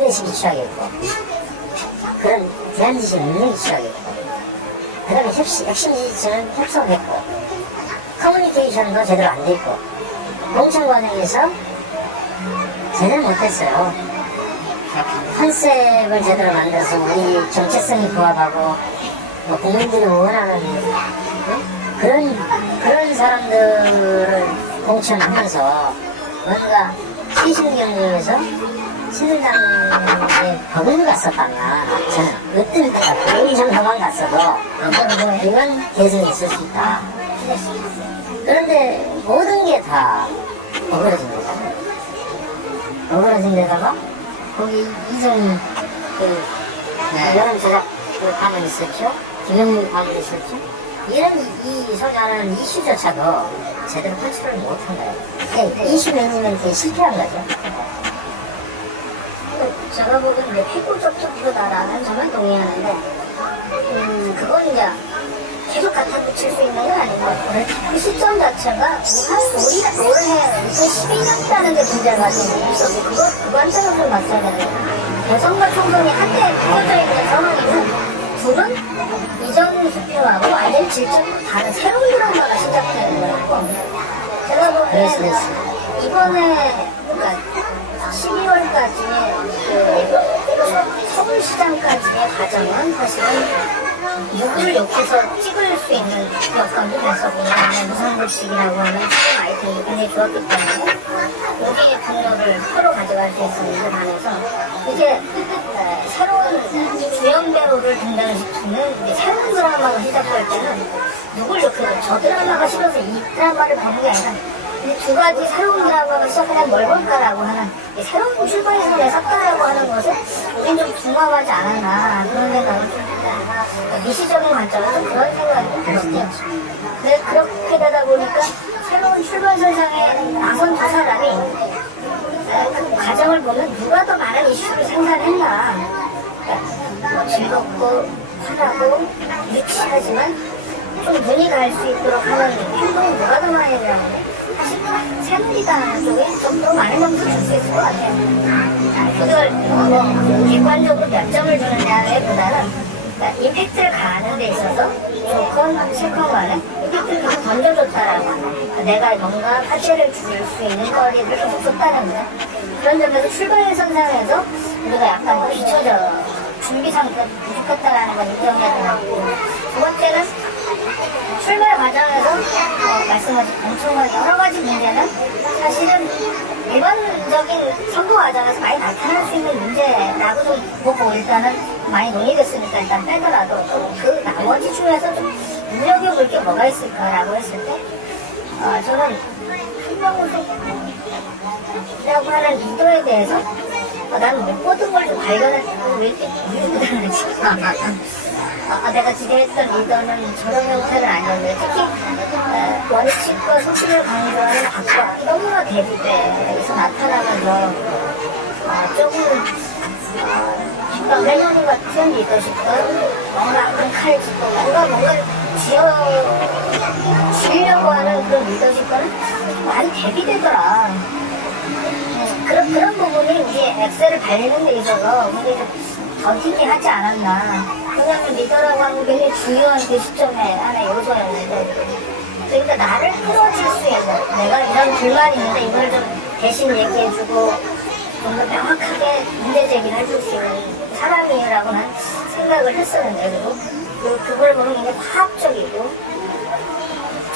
세대식이 취약했고, 그런 대안지식 능력이 취약했고, 그 다음에 핵심지식은 협소했고, 커뮤니케이션도 제대로 안 돼 있고, 공천 과정에서 제대로 못했어요. 컨셉을 제대로 만들어서 우리 정체성이 부합하고, 뭐 국민들이 원하는 그런 사람들을 공천하면서 뭔가 시신 경로에서 신당에 버금을 갔었다면 저는 어떤 때가 공천서만 갔어도 이건 개성이 있을 수 있다. 그런데 모든 게 다 어그러집니다. 어그러진 데다가 거기 이종 여론 조작 가만히 있었죠. 김영민 가만히 있었죠. 이런 이 소자는 이슈조차도 제대로 컨트롤 못한 거예요. 이슈 매니지먼트에 실패한 거죠. 제가 보기엔 이제 피고적적이다라는 점을 동의하는데, 그건 이제 계속 갖다 붙일 수 있는 건 아닌 것 같고, 그 시점 자체가 올해 2012년이라는 게 문제가 좀 있었고, 그 관점을 좀 봤어야 되는데, 대선과 총선이 한때 붙어져 있는 상황이면 둘은 이전 수표하고 완전히 질적으로 다른 새로운 드라마가 시작되는 거였고, 제가 보기엔 이번에 그러니까 12월까지의 그 서울시장까지의 과정은 사실은 누구를 욕해서 찍을 수 있는 여건도 됐었고, 무상급식이라고 하는 새로운 아이템이 굉장히 좋았기 때문에 여기에 분노를 서로 가져갈 수 있었는데 반해서 이제 새로운 주연 배우를 등장시키는 이제 새로운 드라마가 시작할 때는 누굴 욕해서 저 드라마가 싫어서 이 드라마를 보는 게 아니라 이 두 가지 새로운 드라마가 시작하면 뭘 볼까라고 하는 새로운 출발에서 냈었다라고 하는 것을 우린 좀 중화하지 않았나 그런 생각을 좀 미시적인 관점에서 그런 생각이 좀 들었대요. 근데 그렇게 되다 보니까 새로운 출발선상에 나선 두 사람이 그 과정을 보면 누가 더 많은 이슈를 생산했나, 그러니까 즐겁고 화나고 유치하지만 좀 눈이 갈 수 있도록 하는 행동을 누가 더 많이 했냐면 사실 새누리당 쪽에 좀 더 많은 점수를 줄 수 있을 것 같아요. 그걸 뭐 객관적으로 몇 점을 주느냐에 보다는 그러니까 임팩트를 가하는 데 있어서 좋건 싫건 간에 임팩트를 계속 던져줬다라고, 내가 뭔가 화제를 줄 수 있는 거리를 계속 줬다는 거야. 그런 점에서 출발 선상에서 우리가 약간 뒤쳐져 준비 상태 부족했다라는 걸 인정해야 되고, 두 번째는 출발 과정에서 말씀하신 엄청난 여러 가지 문제는 사실은 일반적인 선거 과정에서 많이 나타날 수 있는 문제라고 좀 보고 일단은 많이 논의됐으니까 일단 빼더라도 그 나머지 중에서 좀 눈여겨볼 게 뭐가 있을까라고 했을 때 저는 한명우라고 하는 리더에 대해서 나는 못 보던 걸 좀 발견했고 왜 이렇게 우유부단하지? 내가 기대했던 리더는 저런 형태는 아니었는데 특히 원칙과 소신을 강조하는 박과 너무나 대비돼서 나타나면서 조금 할머니 같은 리더십과 뭔가 칼 짚고 뭔가를 쥐려고 하는 그런 리더십과는 많이 대비되더라. 그런 부분이 우리의 엑셀을 밟는 데 있어서 굉장히 좀 더디게 하지 않았나. 왜냐면 리더라고 하는 게 굉장히 중요한 그 시점에 하나의 요소였는데, 그러니까 나를 끌어줄 수 있는, 내가 이런 불만이 있는데 이걸 좀 대신 얘기해주고 좀 더 명확하게 문제 제기를 해줄 수 있는 사람이라고 난 생각을 했었는데, 그리고 그걸 보면 굉장히 과학적이고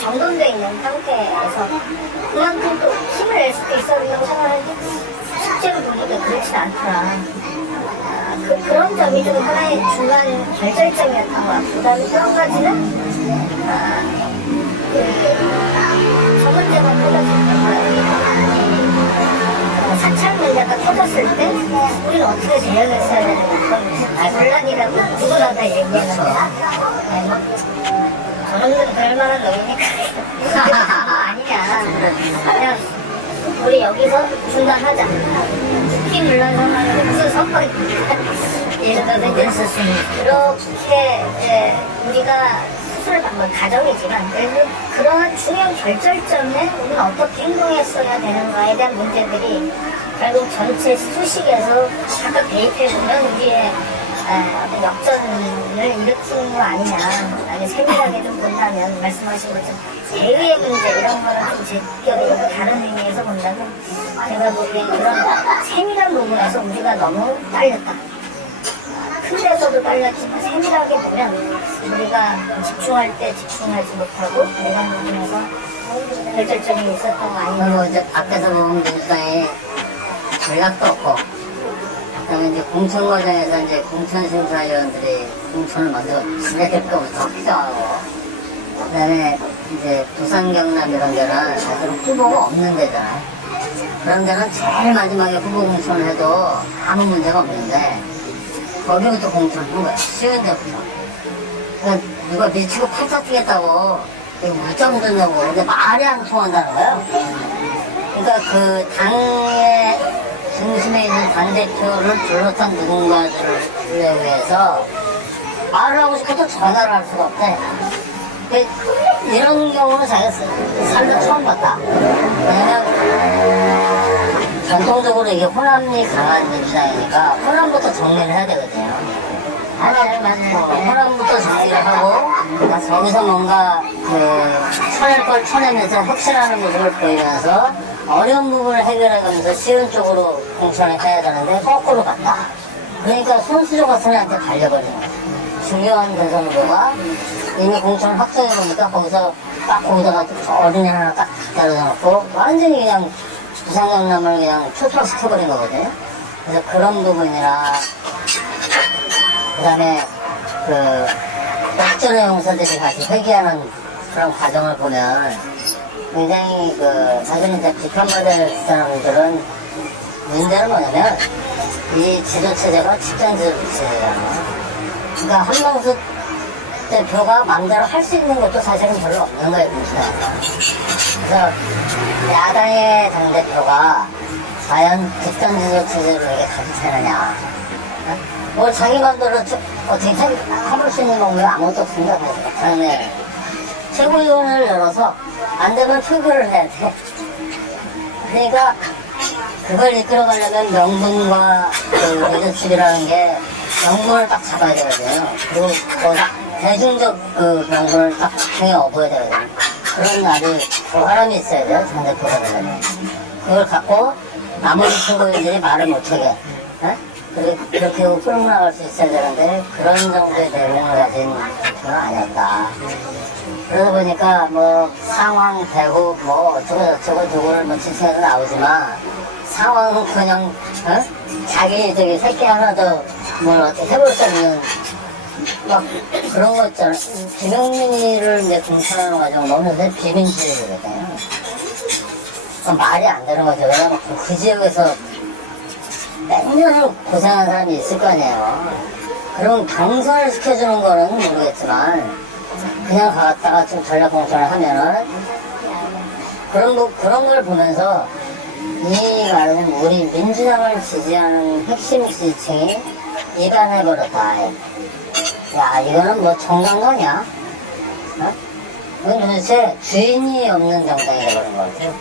정돈되어 있는 상태에서 그만큼 또 힘을 낼 수도 있었다고 생각하는데 실제로 보니까 그렇진 않더라. 그런 점이 좀 하나의 중간 결절점이었던 것 같고, 그 다음에 또 한 가지는 저 문제가 터졌을 때, 사찰 문제가 터졌을 때 우리는 어떻게 대응했어야 되는 논란이라고 누구나 다 얘기하는데 저놈들은 별만한 놈이니까 아니냐, 그냥 우리 여기서 중단하자. 특히 물론 상황은 무슨 선거입니까? 예를 들어서 이렇게 우리가 수술을 받는 가정이지만 그러한 중요한 결절점에 우리는 어떻게 행동했어야 되는가에 대한 문제들이 결국 전체 수식에서 각각 대입해보면 우리의 어떤 역전을 일으키는 거 아니냐. 아니 세밀하게 좀 본다면 말씀하신 것처럼 대의의 문제 이런 거는 좀 제격이고 다른 의미에서 본다면 제가 보기엔 그런 세밀한 부분에서 우리가 너무 딸렸다. 큰 데서도 딸렸지만 세밀하게 보면 우리가 집중할 때 집중하지 못하고 이런 부분에서 결절점이 있었던 거 아닌가. 그리고 이제 밖에서 보면 민주당이 전략도 없고, 그다음에 이제 공천 과정에서 이제 공천 심사위원들이 공천을 먼저 지네들 거부터 확정하고, 그다음에 이제 부산 경남 이런 데는 사실은 후보가 없는 데잖아요. 그런 데는 제일 마지막에 후보 공천을 해도 아무 문제가 없는데 거기부터 공천한 거야. 쉬운 데부터. 그러니까 누가 밀치고 팔짝 뛰겠다고 무점 듣냐고. 근데 말이 안 통한다는 거예요. 그러니까 그 당의 중심에 있는 당대표를 비롯한 누군가들에 의해서 말을 하고 싶어도 전화를 할 수가 없대. 이런 경우는 자기가 살다 처음 봤다. 왜냐면 전통적으로 이게 호남이 강한 민주당이니까 호남부터 정리를 해야 되거든요. 호남부터 정리를 하고 거기서 뭔가 쳐낼 걸 쳐내면서 혁신하는 모습을 보이면서 어려운 부분을 해결해가면서 쉬운 쪽으로 공천을 해야 되는데 거꾸로 갔다. 그러니까 손수조 같은 애한테 갈려버리는 거야. 중요한 대선 후보가 이미 공천을 확정해보니까 거기서 딱 거기다가 어린애 하나 딱 데려다 놓고 완전히 그냥 부산 경남을 그냥 초토화시켜버린 거거든요. 그래서 그런 부분이나 그 다음에 역전의 용사들이 같이 회귀하는 그런 과정을 보면 굉장히 사실은 이제 비판받을 사람들은 문제는 뭐냐면 이 지도체제가 집단 지도체제잖아요. 그러니까 한명숙 대표가 마음대로 할 수 있는 것도 사실은 별로 없는 거예요, 민주당은. 그래서 야당의 당대표가 과연 집단 지도체제로 이게 가도 되느냐. 뭐 자기 마음대로 어떻게 해볼 수 있는 방법이 아무것도 없습니다. 당내 최고위원회를 열어서 안 되면 표결을 해야 돼. 그러니까 그걸 이끌어가려면 명분과 리더십이라는 게 명분을 딱 잡아야 되거든요. 그리고 대중적 명분을 딱 중에 업어야 되거든요. 그런 날이 사람이 있어야 돼요. 당대표가 되면. 그걸 갖고 나머지 최고위원들이 말을 못하게. 그렇게 끌고 나갈 수 있어야 되는데 그런 정도의 내용을 가진 대표는 아니었다. 그러다 보니까 상황, 대국, 어쩌고 누구를 지칭해서 나오지만 상황은 그냥 자기 새끼 하나 더 뭘 어떻게 해볼 수 없는 그런 거 있잖아. 김영민이를 이제 공천하는 과정 너무 비민주의거든요. 말이 안 되는 거죠. 왜냐면 그 지역에서 몇 년을 고생한 사람이 있을 거 아니에요. 그럼 경선을 시켜주는 거는 모르겠지만 그냥 갔다가 좀 전략 공천을 하면은 그런 걸 보면서 이 말은 우리 민주당을 지지하는 핵심 지지층이 입안해버렸다. 야, 이거는 정당가냐? 이건 도대체 주인이 없는 정당이 되버린 것 같아요.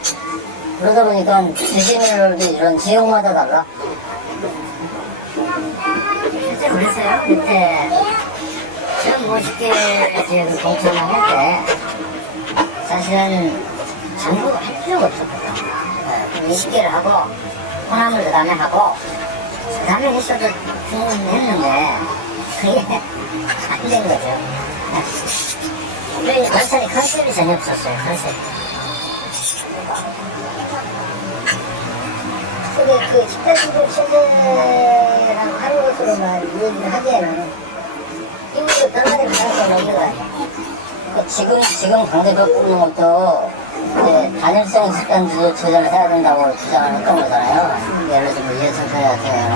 그러다 보니까 지지율도 이런 지역마다 달라. 실제 그랬어요. 그때 지금 50개 지역을 공천을 할 때 사실은 전부가 할 필요가 없었거든. 20개를 하고 호남을 그 다음에 하고 그 다음에 했어도 했는데 그게 안 된 거죠. 우리 완전히 컨셉이 전혀 없었어요. 컨셉. 근데 그 집단지도 체제라고 하는 것으로만 이해를 하기에는 힘으로 떠나야 가능성이 없는 거 아니에요. 지금 당대표 뽑는 것도 이제 단일성 집단지도 체제를 해야 된다고 주장을 했던 거잖아요. 예를 들면 이해찬 편 같은 경우는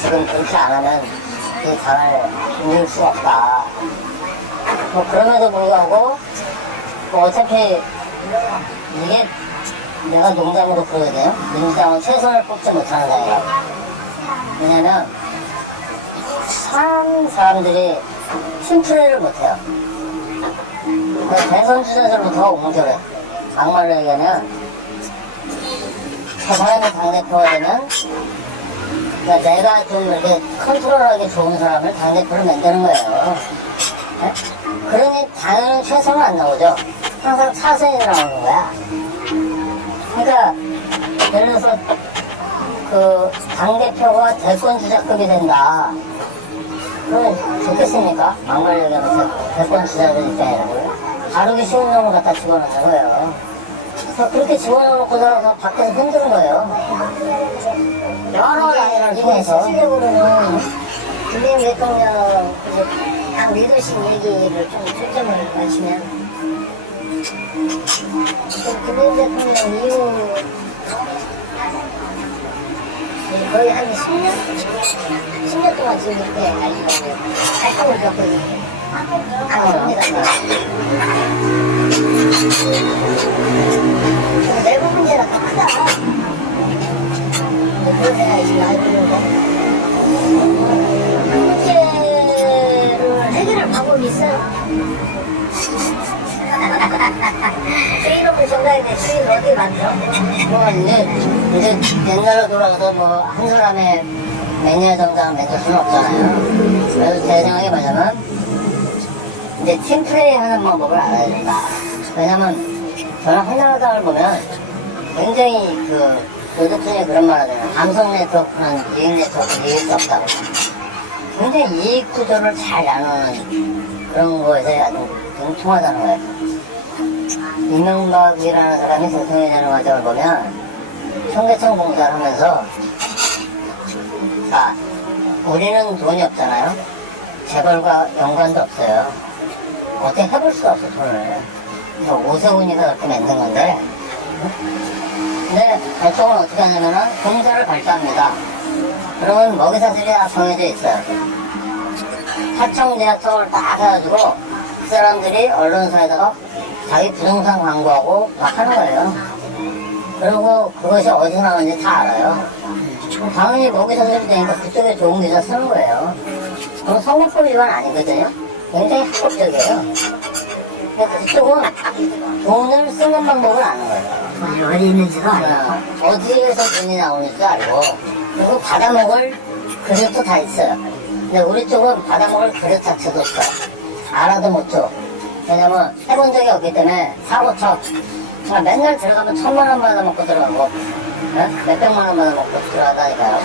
지금 그렇게 안 하면 이 당을 이길 수가 없다. 그럼에도 불구하고 어차피 이게 내가 농담으로 그러거든요. 민주당은 최선을 뽑지 못하는 당이라고. 왜냐면 사람들이 팀플레이를 못해요. 대선 주자들부터 옹졸해. 막말로 얘기하면 저 사람이 당대표가 되면 그러니까 내가 좀 이렇게 컨트롤하기 좋은 사람을 당대표로 만드는 거예요. 네? 그러니 당연히 최선은 안 나오죠. 항상 차선이 나오는 거야. 그러니까 예를 들어서 그 당대표가 대권 주자급이 된다. 그러면 좋겠습니까? 막말 얘기하면서 대권 주자들 입장이라고요. 다루기 쉬운 놈을 갖다 집어넣는 거예요. 그래서 그렇게 집어넣고 살아서 밖에서 흔드는 거예요. 여러 나라를 통해서. 실질적으로는 김대중 대통령 당 리더십 얘기를 좀 초점을 맞추면 김대중 대통령 이후 거의 한 10년 동안 지금 이렇게 활동을 겪거든요. 합니다. 내부 문제가 더 크다. 그런 생각이 지금 알고 있는데 문제를 해결할 방법이 있어요. 주인없는 정당인데 주인을 어떻게 만들어? 뭐 이제 옛날로 돌아가서 뭐 한 사람의 매니아 정당을 만들 수는 없잖아요. 그래서 제 생각이 뭐냐면 이제 팀플레이 하는 방법을 알아야 된다. 왜냐면 저는 한나라당을 보면 굉장히 노덕순이 그런 말 하잖아요. 감성 네트워크는 이익 네트워크는 이길 수 없다고. 굉장히 이익 구조를 잘 나누는 그런 거에서 아주 등통하다는 거예요. 이명박이라는 사람이 대통령이 되는 과정을 보면 청계천 공사를 하면서 우리는 돈이 없잖아요. 재벌과 연관도 없어요. 어떻게 해볼 수가 없어 돈을. 그래서 오세훈이가 그렇게 만든 건데 근데 발송은 어떻게 하냐면은 공사를 발사합니다. 그러면 먹이사슬이 다 정해져 있어요. 하청제약청을 딱 해가지고 그 사람들이 언론사에다가 자기 부동산 광고하고 막 하는 거예요. 그리고 그것이 어디서 나오는지 다 알아요. 당연히 먹이사슬이 되니까 그쪽에 좋은 기사 쓰는 거예요. 그건 선거법 위반 아니거든요. 굉장히 합법적이에요. 근데 그쪽은 돈을 쓰는 방법을 아는 거예요. 어디 있는지도 알아요. 어디에서 돈이 나오는지도 알고 그리고 받아먹을 그릇도 다 있어요. 근데 우리 쪽은 받아먹을 그릇 자체도 없어요. 알아도 못 줘. 왜냐면 해본 적이 없기 때문에 사고쳐. 맨날 들어가면 1000만 원 받아먹고 들어가고 네? 몇백만 원 받아먹고 들어가다니까요.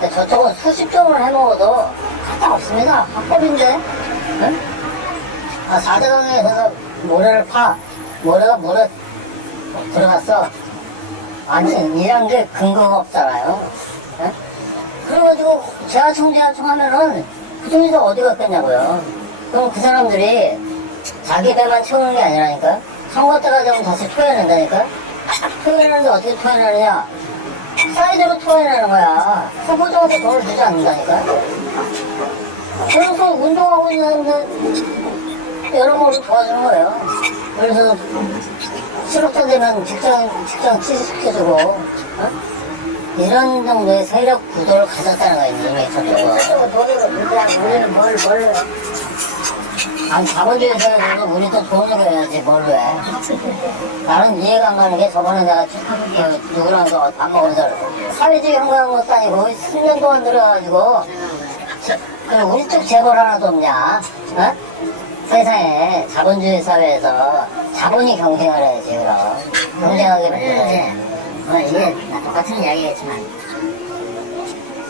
근데 저쪽은 수십조를 해먹어도 갖다 없습니다. 합법인데 네? 4대강에서 모래를 모래가 물에 들어갔어. 아니 이런 게 근거가 없잖아요. 네? 그래가지고 재하청 하면은 그 돈이 어디 갔겠냐고요. 그럼 그 사람들이 자기 배만 채우는 게 아니라니까. 선거 때가 되면 다시 토해낸다니까. 토해내는데 어떻게 토해내느냐. 사이드로 토해내는 거야. 후보자한테 돈을 주지 않는다니까. 그래서 운동하고 있는 사람들 여러모로 도와주는 거예요. 그래서 실업자 되면 직장 취직시켜주고 이런 정도의 세력 구도를 가졌다는 거예요. 이미 저쪽은. 우리는 뭘 아니 자본주의에서는 우리도 돈으로 해야지 뭘로 해. 나는 이해가 안 가는 게 저번에 내가 누구랑 밥 먹으면서 사회주의 형성한 것도 아니고 10년 동안 들어가지고 우리 쪽 재벌 하나도 없냐. 어? 세상에 자본주의 사회에서 자본이 경쟁을 해야지. 그럼 경쟁하게 만들어야지. 이게 똑같은 이야기겠지만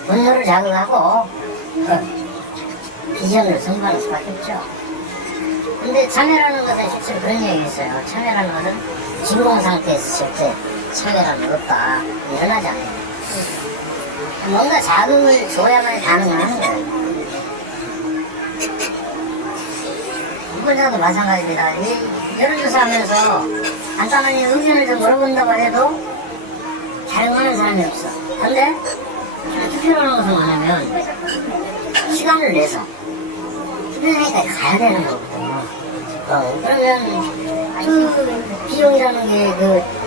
분노를 자극하고 비전을 선발할 수밖에 없죠. 근데 참여라는 것은 실제로 그런 얘기가 있어요. 참여라는 것은 진공 상태에서 실제 참여라는 없다. 일어나지 않아요. 뭔가 자극을 줘야만 가능한 거예요. 후보자도 마찬가지입니다. 여론조사하면서 간단한 의견을 좀 물어본다고 해도 잘못하는 사람이 없어. 근데 투표를 하는 것은 뭐냐면 시간을 내서 투표장에까지 가야 되는 거거든요. 그러면 그 비용이라는 게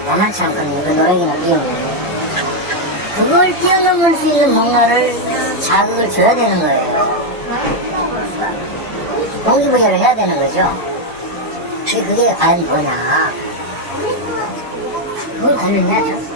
만만치 않거든요. 그 노력이나 비용이. 그걸 뛰어넘을 수 있는 뭔가를 자극을 줘야 되는 거예요. 동기부여를 해야 되는 거죠. 그게 과연 뭐냐. 그걸 고민해야죠.